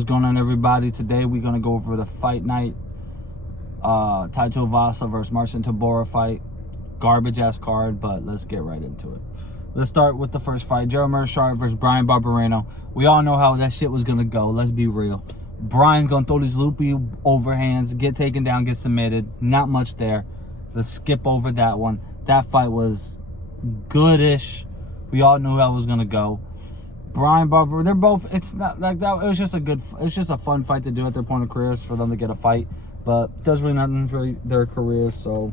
What's going on, everybody? Today we're gonna go over the fight night. Tuivasa versus Marcin Tybura fight. Garbage ass card, but let's get right into it. Let's start with the first fight. Gerald Meerschaert versus Bryan Barberena. We all know how that shit was gonna go. Let's be real. Bryan's gonna throw these loopy overhands, get taken down, get submitted. Not much there. Let's skip over that one. That fight was goodish. We all knew how it was gonna go. Bryan Barber, they're both, it's not like that. It's just a fun fight to do at their point of careers for them to get a fight, but does really nothing for their careers. So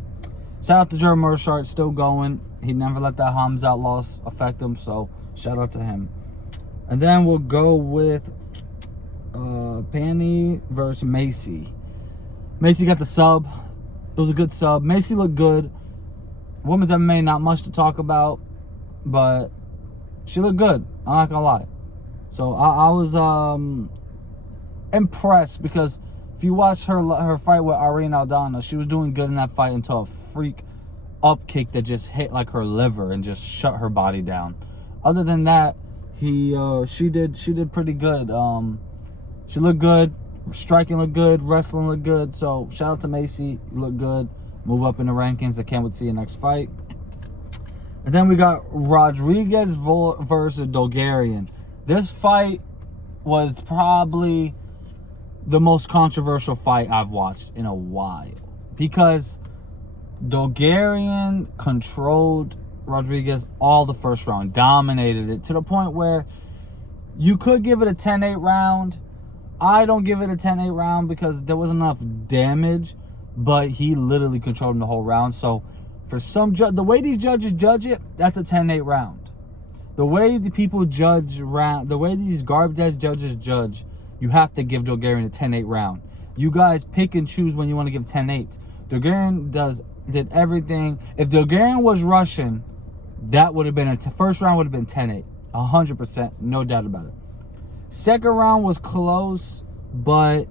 shout out to Gerald Meerschaert, still going. He never let that Hamzat loss affect him, so shout out to him. And then we'll go with Panny versus Macy. Macy got the sub. It was a good sub. Macy looked good. Women's MMA, not much to talk about, but she looked good. I'm not gonna lie. So I was impressed, because if you watch her fight with Irene Aldana, she was doing good in that fight until a freak up kick that just hit like her liver and just shut her body down. Other than that, she did pretty good. She looked good. Striking looked good. Wrestling looked good. So shout out to Macy. You look good. Move up in the rankings. I can't wait to see your next fight. And then we got Rodriguez versus Dogarian. This fight was probably the most controversial fight I've watched in a while, because Dogarian controlled Rodriguez all the first round, dominated it to the point where you could give it a 10-8 round. I don't give it a 10-8 round because there wasn't enough damage, but he literally controlled him the whole round. So for some the way these judges judge it, that's a 10-8 round. The way the people judge round, the way these garbage ass judges judge, you have to give Dogarian a 10-8 round. You guys pick and choose when you want to give 10-8s. Dogarian did everything. If Dogarian was Russian, that would have been first round would have been 10-8, 100%, no doubt about it. Second round was close, but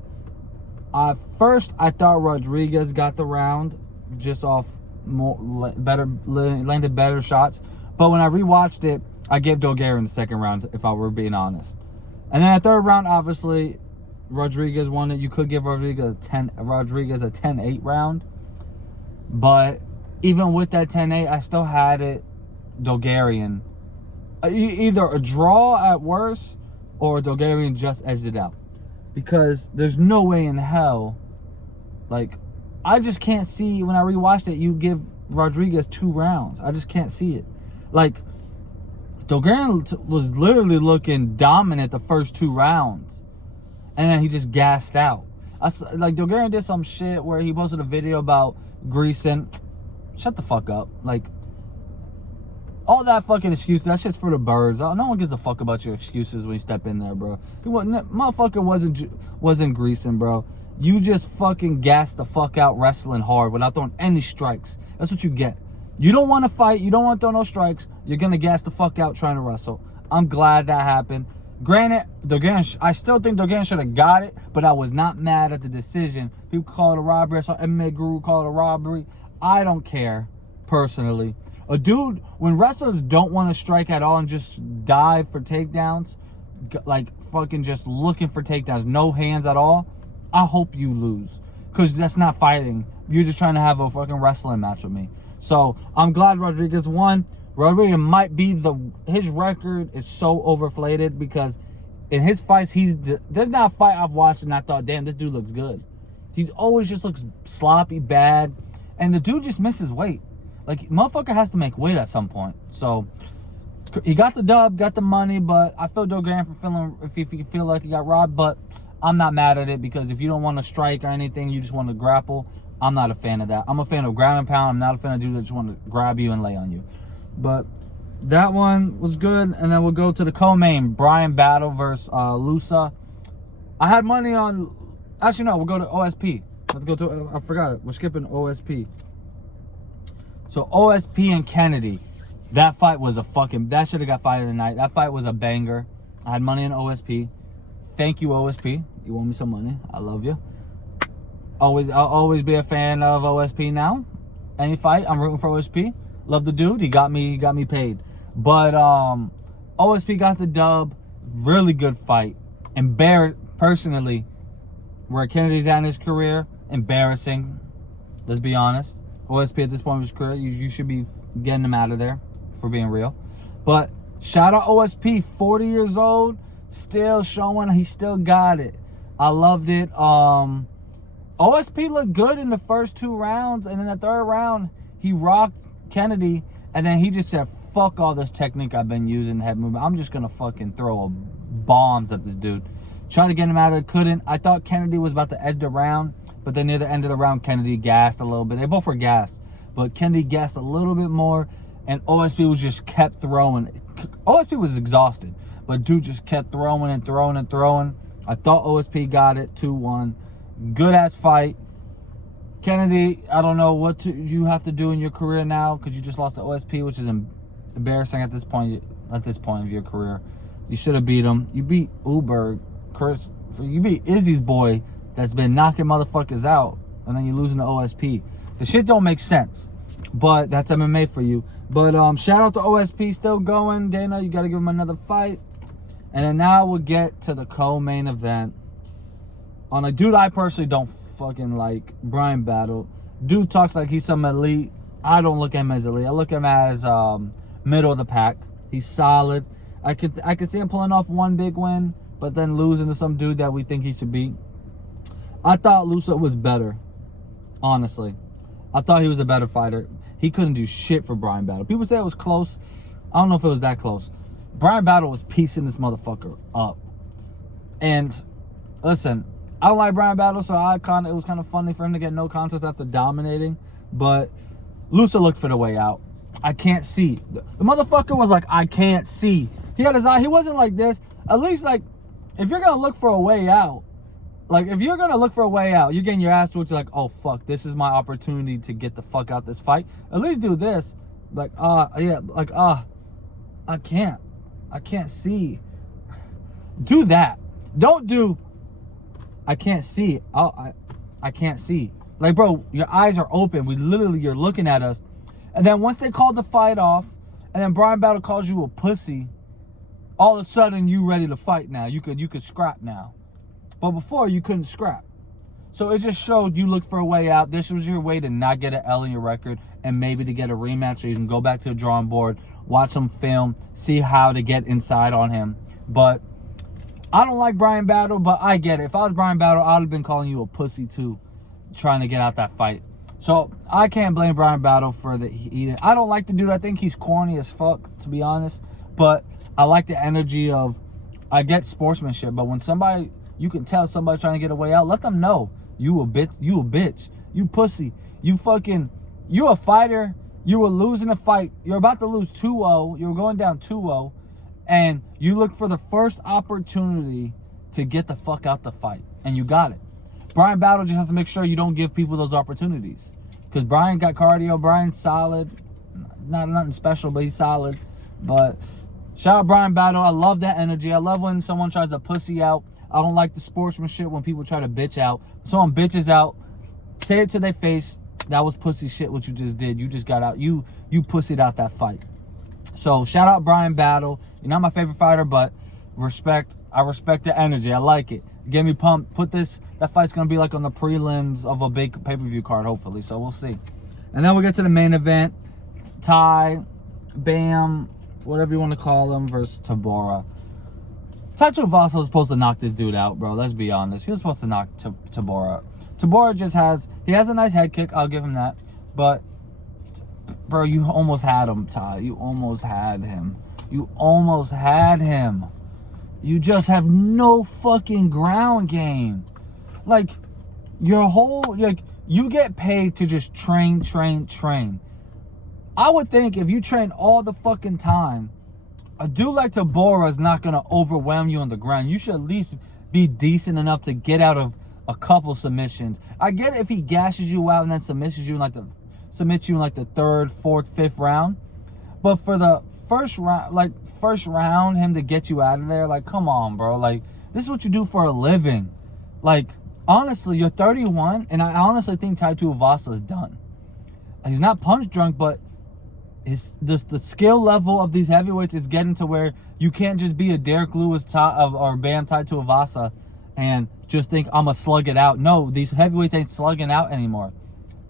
at first I thought Rodriguez got the round just off landed better shots. But when I rewatched it, I gave Dogarian the second round, if I were being honest. And then at third round, obviously, Rodriguez won it. You could give Rodriguez a 10-8 round. But even with that 10-8, I still had it Dogarian. Either a draw at worst, or Dogarian just edged it out. Because there's no way in hell, like, I just can't see, when I rewatched it, you give Rodriguez 2 rounds. I just can't see it. Like, Dogarian was literally looking dominant the first 2 rounds, and then he just gassed out. Like, Dogarian did some shit where he posted a video about greasing. Shut the fuck up. Like, all that fucking excuses, that shit's for the birds. No one gives a fuck about your excuses when you step in there, bro. Motherfucker wasn't greasing, bro. You just fucking gassed the fuck out wrestling hard without throwing any strikes. That's what you get. You don't want to fight. You don't want to throw no strikes. You're going to gas the fuck out trying to wrestle. I'm glad that happened. Granted, I still think Dogarian should have got it, but I was not mad at the decision. People call it a robbery. I saw MMA Guru call it a robbery. I don't care, personally. A dude, when wrestlers don't want to strike at all and just dive for takedowns, like fucking just looking for takedowns, no hands at all, I hope you lose, because that's not fighting. You're just trying to have a fucking wrestling match with me. So I'm glad Rodriguez won. Rodriguez might be his record is so overflated, because in his fights, there's not a fight I've watched and I thought, damn, this dude looks good. He always just looks sloppy, bad, and the dude just misses weight. Like, motherfucker has to make weight at some point. So he got the dub, got the money, but I feel Dogarian if you feel like he got robbed, but I'm not mad at it, because if you don't want to strike or anything, you just want to grapple, I'm not a fan of that. I'm a fan of ground and pound. I'm not a fan of dudes that just want to grab you and lay on you. But that one was good. And then we'll go to the co-main, Bryan Battle versus Loosa. I had money on, actually no, we'll go to OSP. Let's go to, I forgot it. We're skipping OSP. So OSP and Kennedy, that fight was that should have got fight of the night. That fight was a banger. I had money on OSP. Thank you, OSP. You owe me some money. I love you. I'll always be a fan of OSP now. Any fight, I'm rooting for OSP. Love the dude. He got me paid. But OSP got the dub. Really good fight. personally, where Kennedy's at in his career, embarrassing. Let's be honest. OSP at this point of his career, you should be getting him out of there, for being real. But shout out OSP, 40 years old, still showing he still got it. I loved it. OSP looked good in the first 2 rounds, and in the 3rd round, he rocked Kennedy, and then he just said, fuck all this technique I've been using, head movement. I'm just gonna fucking throw bombs at this dude. Tried to get him out of it, couldn't. I thought Kennedy was about to edge the round, but then near the end of the round, Kennedy gassed a little bit. They both were gassed, but Kennedy gassed a little bit more, and OSP was just kept throwing. OSP was exhausted, but dude just kept throwing and throwing and throwing. I thought OSP got it, 2-1. Good-ass fight. Kennedy, I don't know what you have to do in your career now because you just lost to OSP, which is embarrassing at this point of your career. You should have beat him. You beat Uberg, Chris. You beat Izzy's boy that's been knocking motherfuckers out, and then you're losing to OSP. The shit don't make sense, but that's MMA for you. But shout out to OSP, still going. Dana, you got to give him another fight. And then now we'll get to the co-main event. On a dude I personally don't fucking like, Brian Battle. Dude talks like he's some elite. I don't look at him as elite. I look at him as middle of the pack. He's solid. I could see him pulling off one big win, but then losing to some dude that we think he should beat. I thought Loosa was better, honestly. I thought he was a better fighter. He couldn't do shit for Brian Battle. People say it was close. I don't know if it was that close. Brian Battle was piecing this motherfucker up. And listen, I don't like Brian Battle, so it was kind of funny for him to get no contest after dominating. But Loosa looked for the way out. I can't see. The motherfucker was like, I can't see. He had his eye. He wasn't like this. At least, like, if you're going to look for a way out, you're getting your ass whooped, you're like, oh, fuck, this is my opportunity to get the fuck out this fight. At least do this. I can't see. Do that. Don't do, I can't see. I can't see. Like, bro, your eyes are open. You're looking at us. And then once they called the fight off, and then Brian Battle calls you a pussy, all of a sudden you ready to fight now. You could scrap now. But before, you couldn't scrap. So it just showed you looked for a way out. This was your way to not get an L in your record and maybe to get a rematch so you can go back to the drawing board, watch some film, see how to get inside on him. But I don't like Brian Battle, but I get it. If I was Brian Battle, I would have been calling you a pussy too, trying to get out that fight. So I can't blame Brian Battle for the eating. I don't like the dude. I think he's corny as fuck, to be honest. But I like the energy of, I get sportsmanship, but when somebody, you can tell somebody trying to get a way out, let them know. You a bitch. You pussy. You a fighter. You were losing a fight. You're about to lose 2-0. You were going down 2-0. And you look for the first opportunity to get the fuck out the fight. And you got it. Brian Battle just has to make sure you don't give people those opportunities. Because Brian got cardio. Brian's solid. Not nothing special, but he's solid. But shout out Brian Battle. I love that energy. I love when someone tries to pussy out. I don't like the sportsmanship when people try to bitch out. Someone bitches out, say it to their face. That was pussy shit what you just did. You just got out. You pussied out that fight. So shout out Brian Battle. You're not my favorite fighter, but I respect the energy. I like it. Get me pumped. That fight's going to be like on the prelims of a big pay-per-view card, hopefully. So we'll see. And then we'll get to the main event. Ty, Bam, whatever you want to call him, versus Tybura. Tuivasa was supposed to knock this dude out, bro. Let's be honest. He was supposed to knock Tybura. Tybura just has a nice head kick. I'll give him that. But, bro, you almost had him, Ty. You almost had him. You just have no fucking ground game. Like, you get paid to just train. I would think if you train all the fucking time, a dude like Tybura is not going to overwhelm you on the ground. You should at least be decent enough to get out of a couple submissions. I get it if he gashes you out and then submits you in like the third, fourth, fifth round. But for the first round, him to get you out of there, like, come on, bro. Like, this is what you do for a living. Like, honestly, you're 31, and I honestly think Tuivasa is done. He's not punch drunk, but the skill level of these heavyweights is getting to where you can't just be a Derek Lewis or Bam Tuivasa. and just think I'm gonna slug it out. No, these heavyweights ain't slugging out anymore.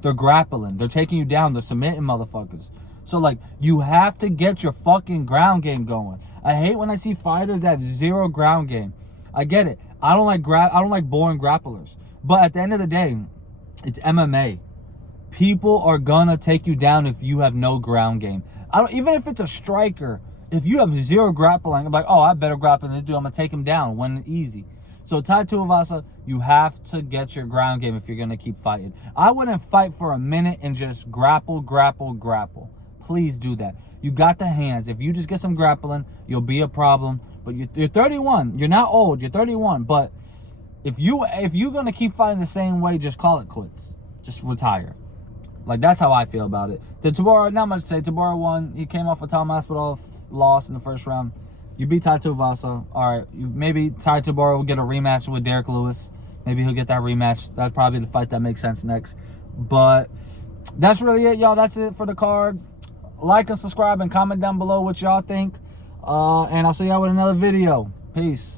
They're grappling. They're taking you down. They're submitting motherfuckers. So, like, you have to get your fucking ground game going. I hate when I see fighters that have zero ground game. I get it. I don't like boring grapplers. But at the end of the day, it's MMA. People are gonna take you down if you have no ground game. Even if it's a striker, if you have zero grappling, I'm like, oh, I better grapple this dude. I'm gonna take him down, win easy. So Tai Tuivasa, you have to get your ground game if you're gonna keep fighting. I wouldn't fight for a minute and just grapple. Please do that. You got the hands. If you just get some grappling, you'll be a problem. But you're 31. You're not old. You're 31. But if you're gonna keep fighting the same way, just call it quits. Just retire. Like, that's how I feel about it. The Tybura, not much to say. Tybura won. He came off a Tom Aspinall loss in the first round. You beat Tai Tuivasa. All right, maybe Tai Tybura will get a rematch with Derek Lewis. Maybe he'll get that rematch. That's probably the fight that makes sense next. But that's really it, y'all. That's it for the card. Like and subscribe and comment down below what y'all think. And I'll see y'all with another video. Peace.